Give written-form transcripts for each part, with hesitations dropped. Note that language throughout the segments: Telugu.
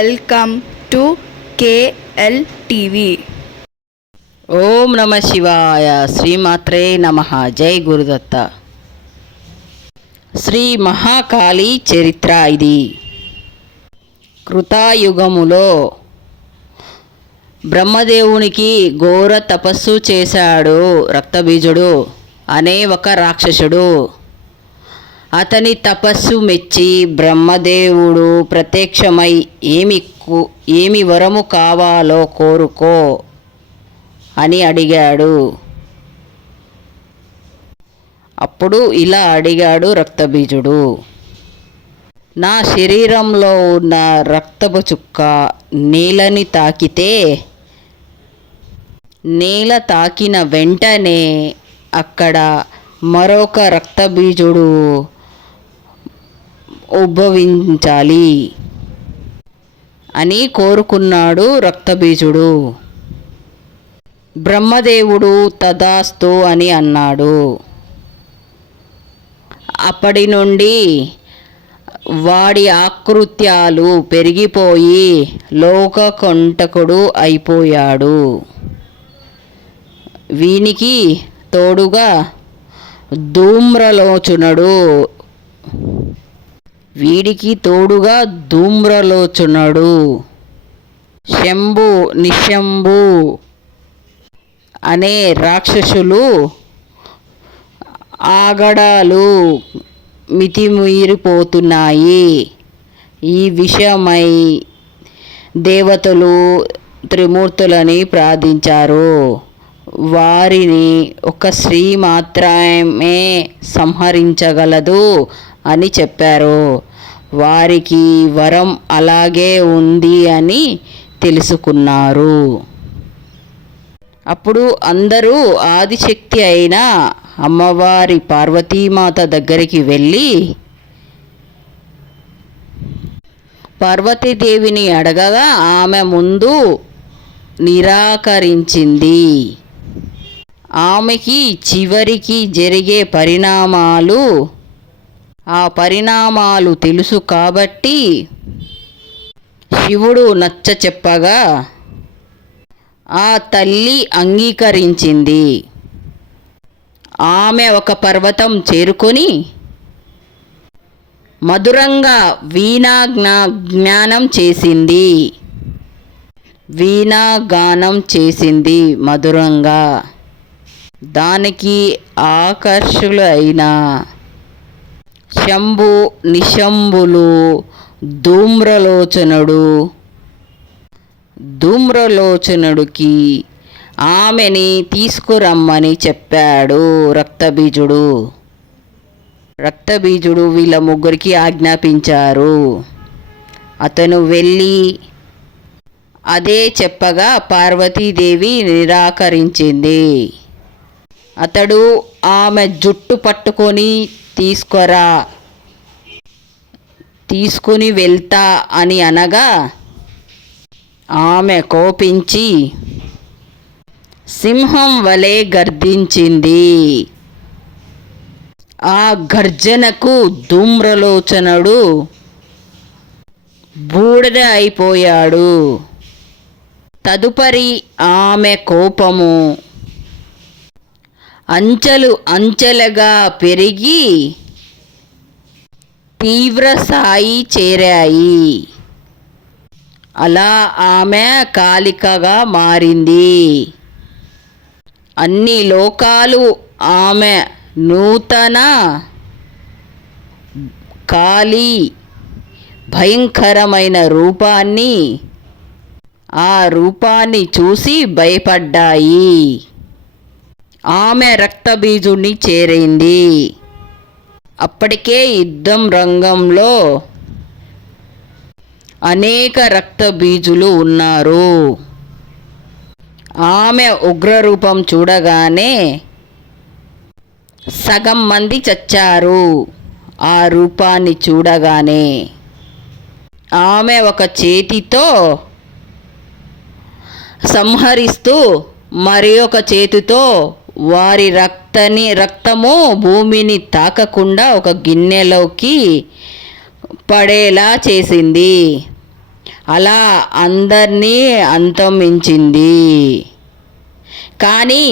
Welcome to KL TV. ఓం నమ శివాయ. శ్రీమాత్రే నమః. జై గురుదత్త. శ్రీ మహాకాళీ చరిత్ర. ఇది కృతాయుగములో బ్రహ్మదేవునికి ఘోర తపస్సు చేశాడు రక్తబీజుడు అనే ఒక రాక్షసుడు. అతని తపస్సు మెచ్చి బ్రహ్మదేవుడు ప్రత్యక్షమై ఏమి వరము కావాలో కోరుకో అని అడిగాడు. అప్పుడు ఇలా అడిగాడు రక్తబీజుడు, నా శరీరంలో ఉన్న రక్తపు చుక్క నేలని తాకితే నేల తాకిన వెంటనే అక్కడ మరొక రక్తబీజుడు ఉద్భవించాలి అని కోరుకున్నాడు రక్తబీజుడు. బ్రహ్మదేవుడు తదాస్తు అని అన్నాడు. అప్పటి నుండి వాడి ఆకృత్యాలు పెరిగిపోయి లోకకంటకుడు అయిపోయాడు. వీనికి తోడుగా ధూమ్రలోచనుడు, శంభు, నిశంభు అనే రాక్షసులు ఆగడాలు మితిమీరిపోతున్నాయి. ఈ విషయమై దేవతలు త్రిమూర్తులని ప్రార్థించారు. వారిని ఒక స్త్రీ మాత్రమే సంహరించగలదు అని చెప్పారు. వారికి వరం అలాగే ఉంది అని తెలుసుకున్నారు. అప్పుడు అందరూ ఆదిశక్తి అయిన అమ్మవారి పార్వతీమాత దగ్గరికి వెళ్ళి పార్వతీదేవిని అడగగా ఆమె ముందు నిరాకరించింది. ఆమెకి చివరికి జరిగే పరిణామాలు తెలుసు కాబట్టి శివుడు నచ్చచెప్పగా ఆ తల్లి అంగీకరించింది. ఆమె ఒక పర్వతం చేరుకొని మధురంగా వీణాగానం చేసింది మధురంగా. దానికి ఆకర్షులైన శంభు, నిశంభులు ధూమ్రలోచనుడికి ఆమెని తీసుకురమ్మని చెప్పాడు రక్తబీజుడు. రక్తబీజుడు వీళ్ళ ముగ్గురికి ఆజ్ఞాపించారు. అతను వెళ్ళి అదే చెప్పగా పార్వతీదేవి నిరాకరించింది. అతడు ఆమె జుట్టు పట్టుకొని తీసుకుని వెళ్తా అని అనగా ఆమె కోపించి సింహం వలె గర్జించింది. ఆ గర్జనకు ధూమ్రలోచనుడు బూడిద అయిపోయాడు. తదుపరి ఆమె కోపము అంచెలుగా పెరిగి తీవ్ర స్థాయి చేరాయి. అలా ఆమె కాళికగా మారింది. అన్ని లోకాలు ఆమె నూతన కాళీ భయంకరమైన రూపాన్ని చూసి భయపడ్డాయి. ఆమె రక్తబీజుడిని చేరింది. అప్పటికే యుద్ధం రంగంలో అనేక రక్తబీజులు ఉన్నారు. ఆమె ఉగ్రరూపం చూడగానే సగం మంది చచ్చారు. ఆ రూపాన్ని చూడగానే ఆమె ఒక చేతితో సంహరిస్తూ మరి ఒక చేతితో వారి రక్తము భూమిని తాకకుండా ఒక గిన్నెలోకి పడేలా చేసింది. అలా అందరినీ అంతమించింది. కానీ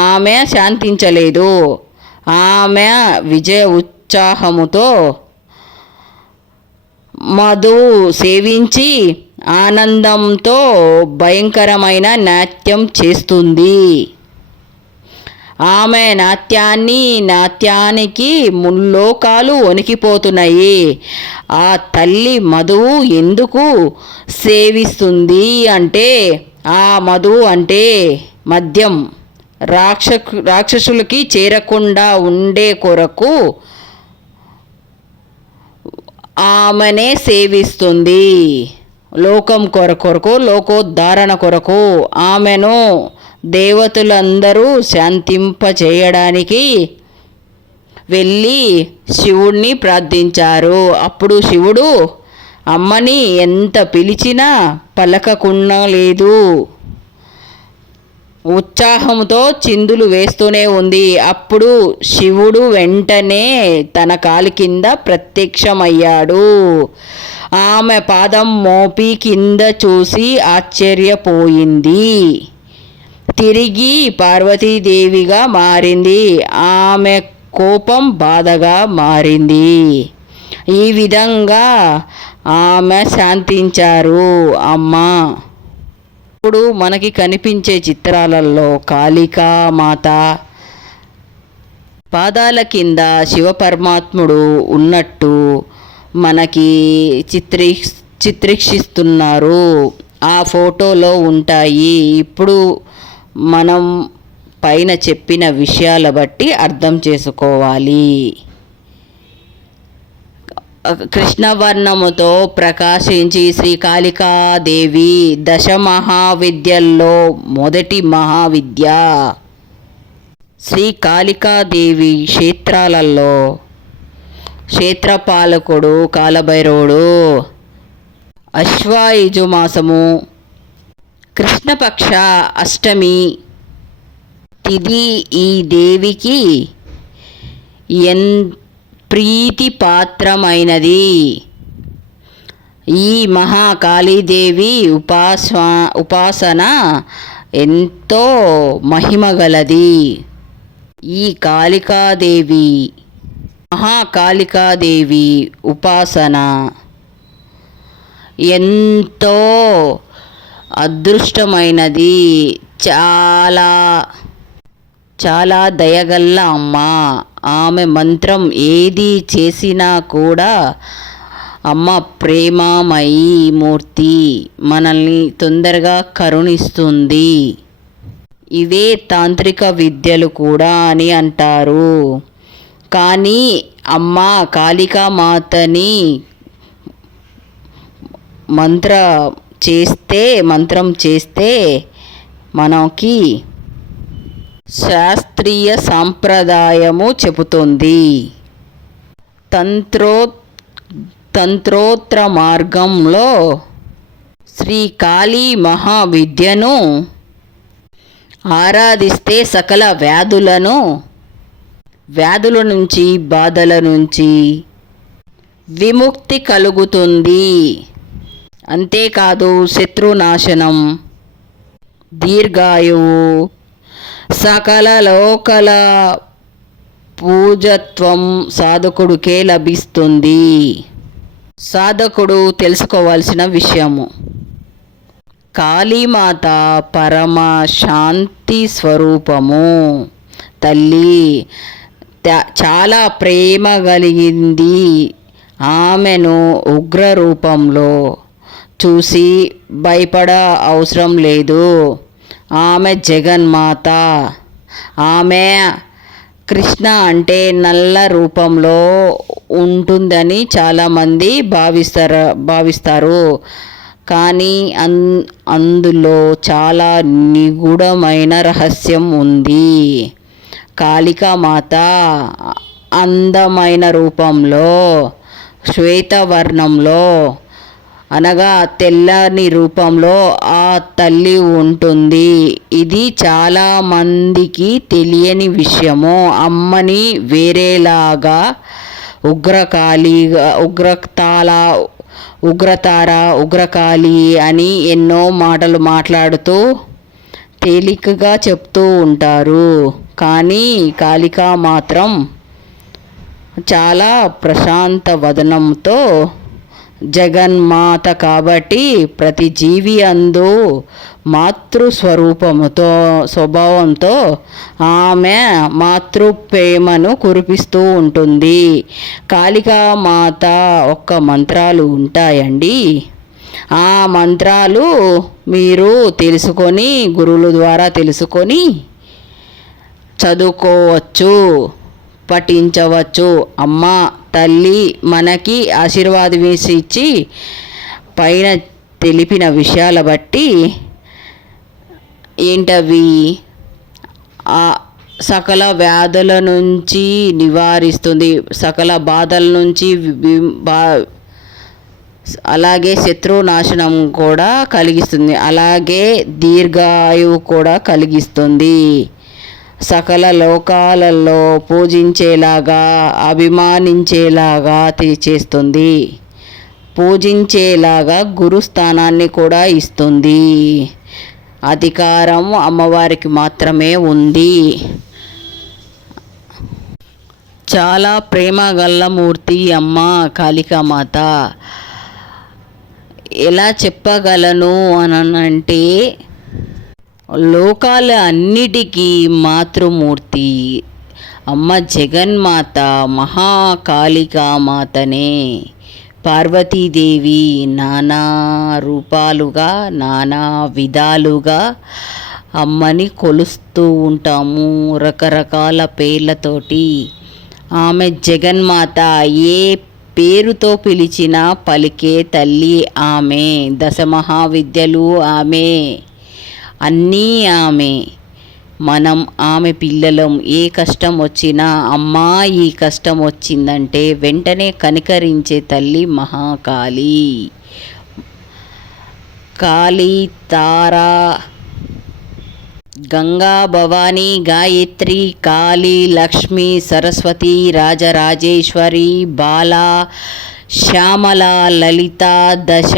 ఆమె శాంతించలేదు. ఆమె విజయ ఉత్సాహముతో మధు సేవించి ఆనందంతో భయంకరమైన నాట్యం చేస్తుంది. ఆమె నాట్యానికి ముల్లోకాలు వణికిపోతున్నాయి. ఆ తల్లి మధువు ఎందుకు సేవిస్తుంది అంటే, ఆ మధువు అంటే మద్యం రాక్షసులకి చేరకుండా ఉండే కొరకు ఆమెనే సేవిస్తుంది. లోకం కొరకు లోకోద్ధారణ కొరకు ఆమెను దేవతలందరూ శాంతింపచేయడానికి వెళ్ళి శివుణ్ణి ప్రార్థించారు. అప్పుడు శివుడు అమ్మని ఎంత పిలిచినా పలకకుండా లేదు. ఉత్సాహంతో చిందులు వేస్తూనే ఉంది. అప్పుడు శివుడు వెంటనే తన కాలి కింద ప్రత్యక్షమయ్యాడు. ఆమె పాదం మోపి కింద చూసి ఆశ్చర్యపోయింది. తిరిగి పార్వతీదేవిగా మారింది. ఆమె కోపం బాధగా మారింది. ఈ విధంగా ఆమె శాంతించారు. అమ్మ ఇప్పుడు మనకి కనిపించే చిత్రాలలో కాళికా మాత పాదాల కింద శివపరమాత్ముడు ఉన్నట్టు మనకి చిత్రీక్షిస్తున్నారు. ఆ ఫోటోలో ఉంటాయి. ఇప్పుడు మనం పైన చెప్పిన విషయాల బట్టి అర్థం చేసుకోవాలి. కృష్ణవర్ణముతో ప్రకాశించి శ్రీ కాళికాదేవి దశమహావిద్యల్లో మొదటి మహావిద్య. శ్రీ కాళికాదేవి క్షేత్రాలలో క్షేత్రపాలకుడు కాలభైరవుడు. అశ్వాయుజ మాసము కృష్ణపక్ష అష్టమి తిథి ఈ దేవికి ప్రీతిపాత్రమైనది. ఈ మహాకాళీదేవి ఉపాసన ఎంతో మహిమగలది. ఈ కాళికాదేవి మహాకాళికాదేవి ఉపాసన ఎంతో అదృష్టమైనది. చాలా చాలా దయగల్ల అమ్మ. ఆమె మంత్రం ఏది చేసినా కూడా అమ్మ ప్రేమమయీ మూర్తి, మనల్ని తొందరగా కరుణిస్తుంది. ఇవే తాంత్రిక విద్యలు కూడా అని అంటారు. కానీ అమ్మ కాళికామాతని మంత్రం చేస్తే మనకి శాస్త్రీయ సాంప్రదాయము చెబుతుంది. తంత్రోత్తర మార్గంలో శ్రీ కాళీ మహావిద్యను ఆరాధిస్తే సకల వ్యాధుల నుంచి బాధల నుంచి విముక్తి కలుగుతుంది. అంతేకాదు శత్రునాశనం, దీర్ఘాయువు, సకల లోకల పూజత్వం సాధకుడికే లభిస్తుంది. సాధకుడు తెలుసుకోవాల్సిన విషయము, కాళీమాత పరమ శాంతి స్వరూపము. తల్లి చాలా ప్రేమ కలిగింది. ఆమెను ఉగ్ర రూపంలో చూసి భయపడ అవసరం లేదు. ఆమె జగన్మాత. ఆమె కృష్ణ అంటే నల్ల రూపంలో ఉంటుందని చాలామంది భావిస్తారు. కానీ అందులో చాలా నిగూఢమైన రహస్యం ఉంది. కాళికామాత అందమైన రూపంలో శ్వేతవర్ణంలో అనగా తెల్లని రూపంలో ఆ తల్లి ఉంటుంది. ఇది చాలా మందికి తెలియని విషయము. అమ్మని వేరేలాగా ఉగ్రతాల ఉగ్రతార, ఉగ్రకాళి అని ఎన్నో మాటలు మాట్లాడుతూ తేలికగా చెప్తూ ఉంటారు. కానీ కాళిక మాత్రం చాలా ప్రశాంత వదనంతో జగన్మాత కాబట్టి ప్రతి జీవి అందు మాతృస్వరూపముతో స్వభావంతో ఆమె మాతృప్రేమను కురిపిస్తూ ఉంటుంది. కాళికామాత ఒక్క మంత్రాలు ఉంటాయండి. ఆ మంత్రాలు మీరు తెలుసుకొని గురువుల ద్వారా తెలుసుకొని చదువుకోవచ్చు, పఠించవచ్చు. అమ్మ తల్లి మనకి ఆశీర్వాదం ఇచ్చి పైన తెలిపిన విషయాల బట్టి ఏంటవి సకల వ్యాధుల నుంచి నివారిస్తుంది, సకల బాధల నుంచి అలాగే శత్రునాశనం కూడా కలిగిస్తుంది, అలాగే దీర్ఘాయువు కూడా కలిగిస్తుంది. సకల లోకాలలో పూజించేలాగా అభిమానించేలాగా చేస్తుంది. పూజించేలాగా గురుస్థానాన్ని కూడా ఇస్తుంది. అధికారం అమ్మవారికి మాత్రమే ఉంది. చాలా ప్రేమ గల్ల మూర్తి అమ్మ కాళికామాత. ఎలా చెప్పగలను అనంటే లోకాల అన్నిటికీ మాతృమూర్తి అమ్మ జగన్మాత మహాకాళికామాతనే. పార్వతీదేవి నానా రూపాలుగా నానా విధాలుగా అమ్మని కొలుస్తూ ఉంటాము రకరకాల పేర్లతోటి. ఆమె జగన్మాత, ఏ పేరుతో పిలిచినా పలికే తల్లి ఆమె. దశమహావిద్యలు ఆమె, అన్నీ ఆమె. మనం ఆమె పిల్లలం. ఏ కష్టం వచ్చినా అమ్మా ఈ కష్టం వచ్చిందంటే వెంటనే కనికరించే తల్లి మహాకాళి. కాళీ, తారా, గంగా, భవానీ, గాయత్రి, కాళీ, లక్ష్మి, సరస్వతి, రాజరాజేశ్వరి, బాల, శ్యామల, లలిత, దశ.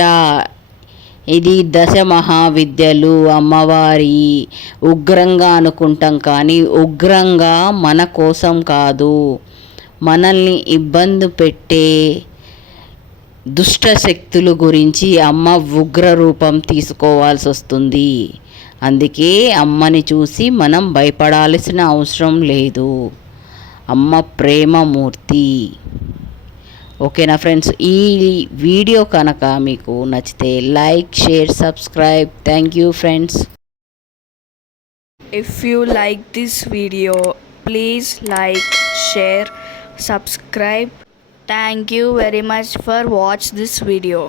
ఇది దశ మహావిద్యలు అమ్మవారి. ఉగ్రంగా అనుకుంటాం కానీ ఉగ్రంగా మన కోసం కాదు, మనల్ని ఇబ్బంది పెట్టే దుష్ట శక్తుల గురించి అమ్మ ఉగ్ర రూపం తీసుకోవాల్సి వస్తుంది. అందుకే అమ్మని చూసి మనం భయపడాల్సిన అవసరం లేదు. అమ్మ ప్రేమమూర్తి. ఓకేనా ఫ్రెండ్స్, ఈ వీడియో కనుక మీకు నచ్చితే like, share, subscribe. Thank you friends. If you like this video, please like, share, subscribe. Thank you very much for watch this video.